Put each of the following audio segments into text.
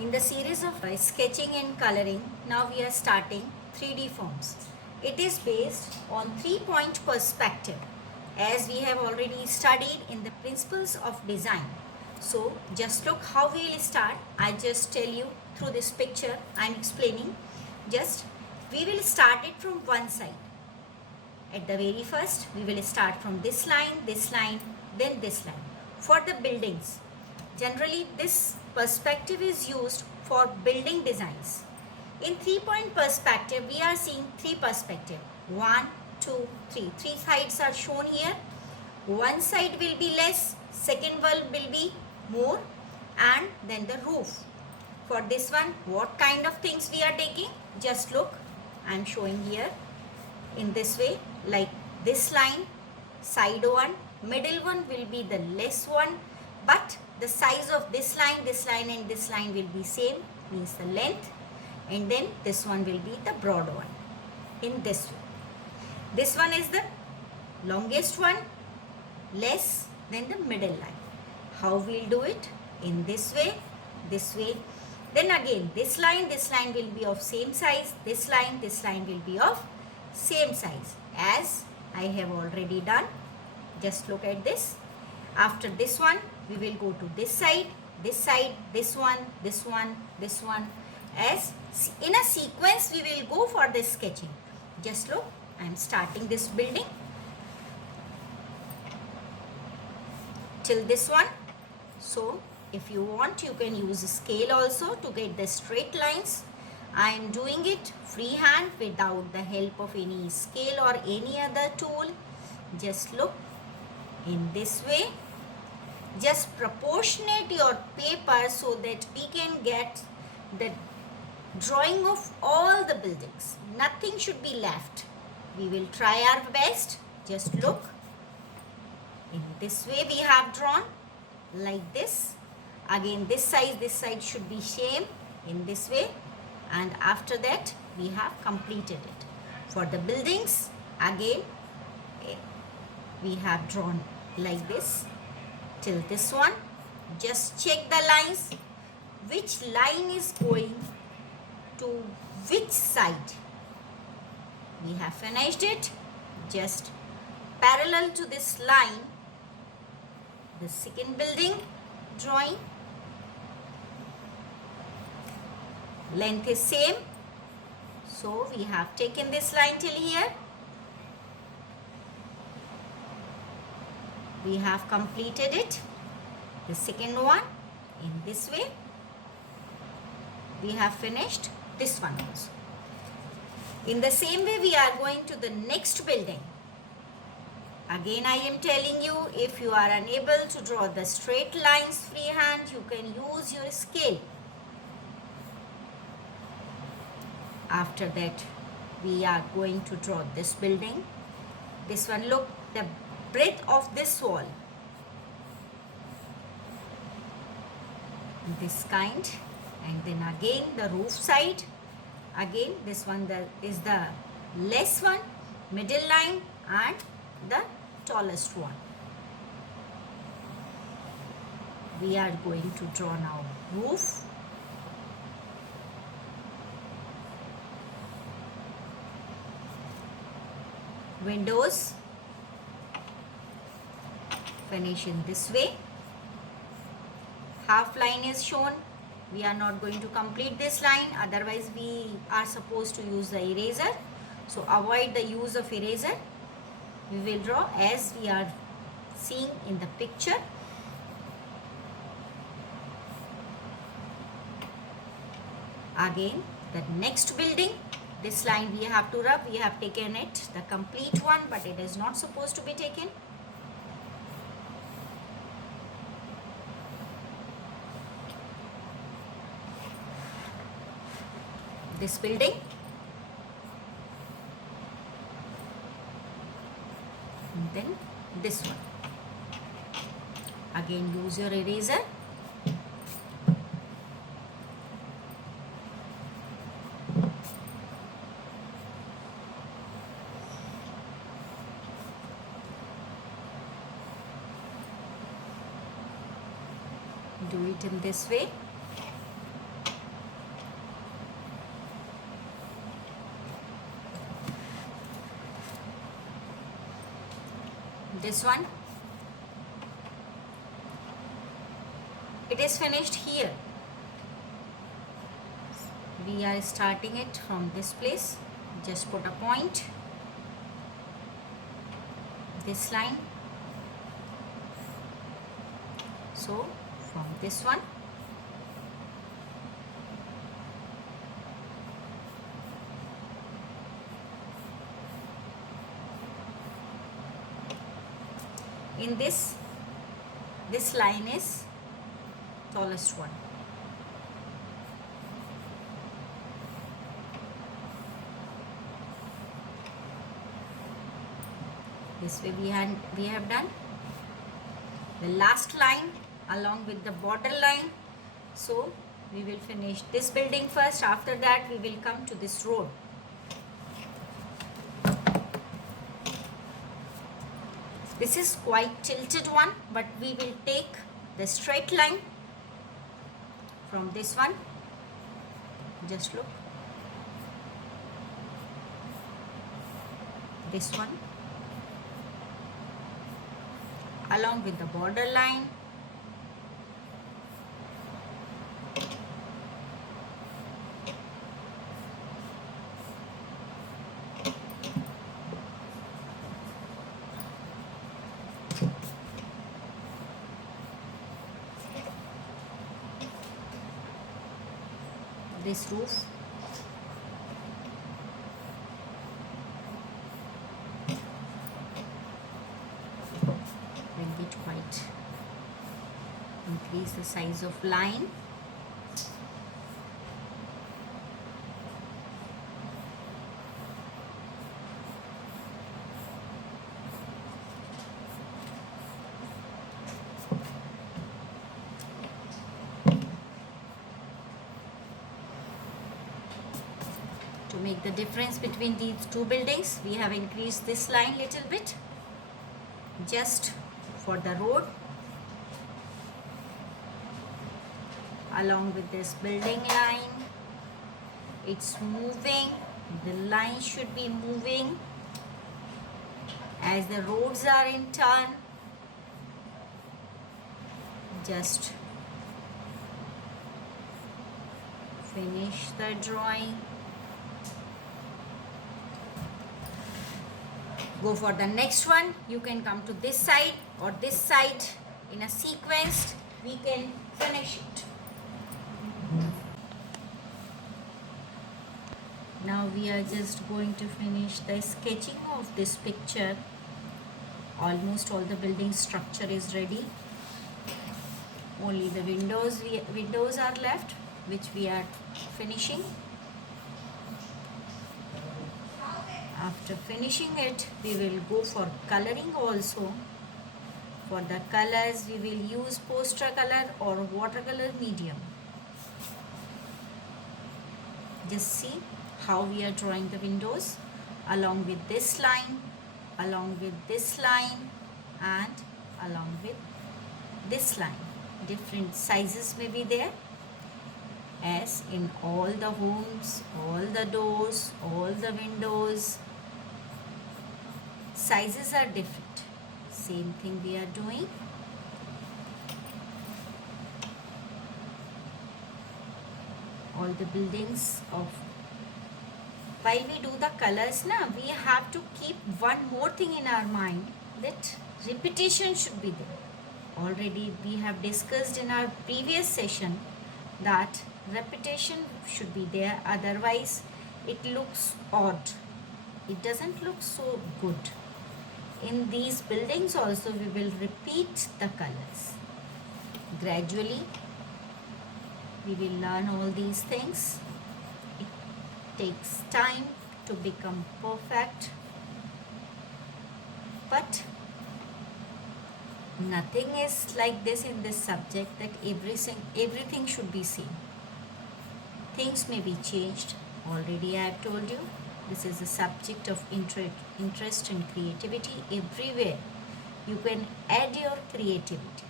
In the series of sketching and coloring, now we are starting 3D forms. It is based on 3-point perspective as we have already studied in the principles of design. So just look how we will start. I just tell you through this picture I am explaining. Just we will start it from one side. At the very first we will start from this line, then this line. For the buildings, generally this perspective is used for building designs. In 3-point perspective we are seeing 3 perspective. 1, 2, 3. 3 sides are shown here. One side will be less, second one will be more, and then the roof. For this one, what kind of things we are taking? Just look, I am showing here in this way, like this line, side one, middle one will be the less one, but the size of this line and this line will be same, means the length, and then this one will be the broad one in this way. This one is the longest one, less than the middle line. How we'll do it? In this way. Then again this line will be of same size, this line will be of same size as I have already done. Just look at this. After this one we will go to this side, this one, as in a sequence we will go for this sketching. Just look, I am starting this building till this one. So if you want you can use a scale also to get the straight lines. I am doing it freehand without the help of any scale or any other tool. Just look in this way. Just proportionate your paper so that we can get the drawing of all the buildings. Nothing should be left. We will try our best. Just look. In this way we have drawn like this. Again this side should be same in this way, and after that we have completed it. For the buildings again we have drawn like this till this one. Just check the lines, which line is going to which side. We have finished it. Just parallel to this line the second building drawing, length is same, so we have taken this line till here. We have completed it. The second one in this way. We have finished this one also. In the same way we are going to the next building. Again I am telling you, if you are unable to draw the straight lines freehand, you can use your scale. After that we are going to draw this building. This one, look, the breadth of this wall, this kind, and then again the roof side. Again this one is the less one, middle line, and the tallest one. We are going to draw now roof. Windows. Finish in this way. Half line is shown. We are not going to complete this line, otherwise we are supposed to use the eraser. So avoid the use of eraser. We will draw as we are seeing in the picture. Again the next building, this line we have to rub. We have taken it, the complete one, but it is not supposed to be taken. This building. And then this one. Again use your eraser. Do it in this way. this one. It is finished here. We are starting it from this place. Just put a point. This line. So from this one. In this line is tallest one. This way we have done the last line along with the border line. So we will finish this building first. After that we will come to this road. This is quite tilted one, but we will take the straight line from this one. Just look. This one. Along with the border line. This roof. Bring it quite. Increase the size of line. To make the difference between these two buildings, we have increased this line little bit just for the road. Along with this building line, it's moving. The line should be moving as the roads are in turn. Just finish the drawing. Go for the next one. You can come to this side or this side in a sequence. We can finish it. Now we are just going to finish the sketching of this picture. Almost all the building structure is ready. Only the windows are left, which we are finishing. After finishing it, we will go for coloring also. For the colors, we will use poster color or watercolor medium. Just see how we are drawing the windows along with this line, along with this line, and along with this line. Different sizes may be there, as in all the homes, all the doors, all the windows. Sizes are different. Same thing we are doing. All the buildings of, while we do the colors now, we have to keep one more thing in our mind, that repetition should be there. Already we have discussed in our previous session that repetition should be there, otherwise it looks odd. It doesn't look so good. In these buildings also we will repeat the colors. Gradually we will learn all these things. It takes time to become perfect, but nothing is like this in this subject that everything should be same. Things may be changed. Already I have told you, this is a subject of interest and creativity. Everywhere you can add your creativity,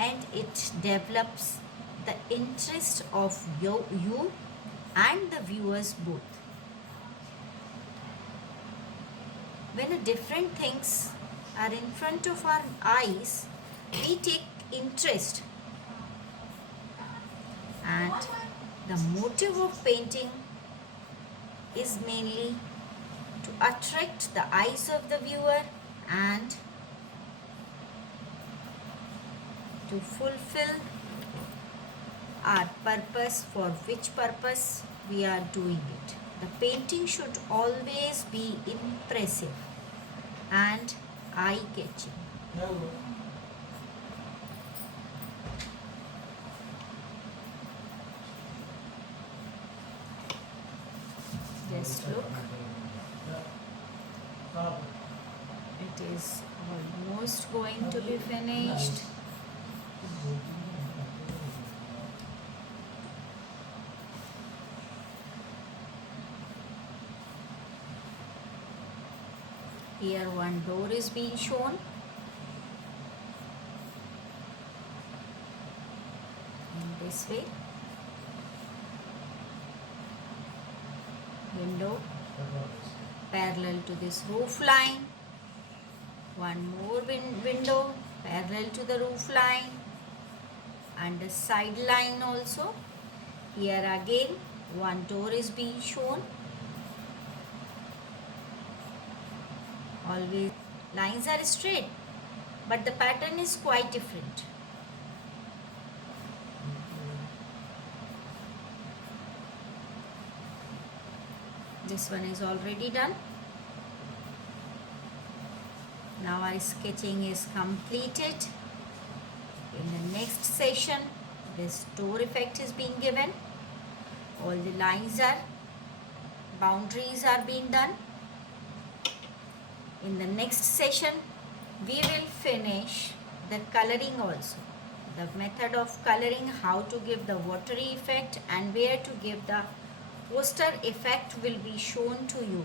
and it develops the interest of you and the viewers both. when different things are in front of our eyes, we take interest. And the motive of painting is mainly to attract the eyes of the viewer and to fulfill our purpose, for which purpose we are doing it. The painting should always be impressive and eye-catching. Just look. It is almost going to be finished. Here one door is being shown. In this way. Window parallel to this roof line. One more window parallel to the roof line. And a side line also. Here again one door is being shown. Always lines are straight, but the pattern is quite different. This one is already done. Now our sketching is completed. In the next session, this door effect is being given. All the lines are, boundaries are being done. In the next session, we will finish the coloring also. The method of coloring, how to give the watery effect and where to give the poster effect will be shown to you.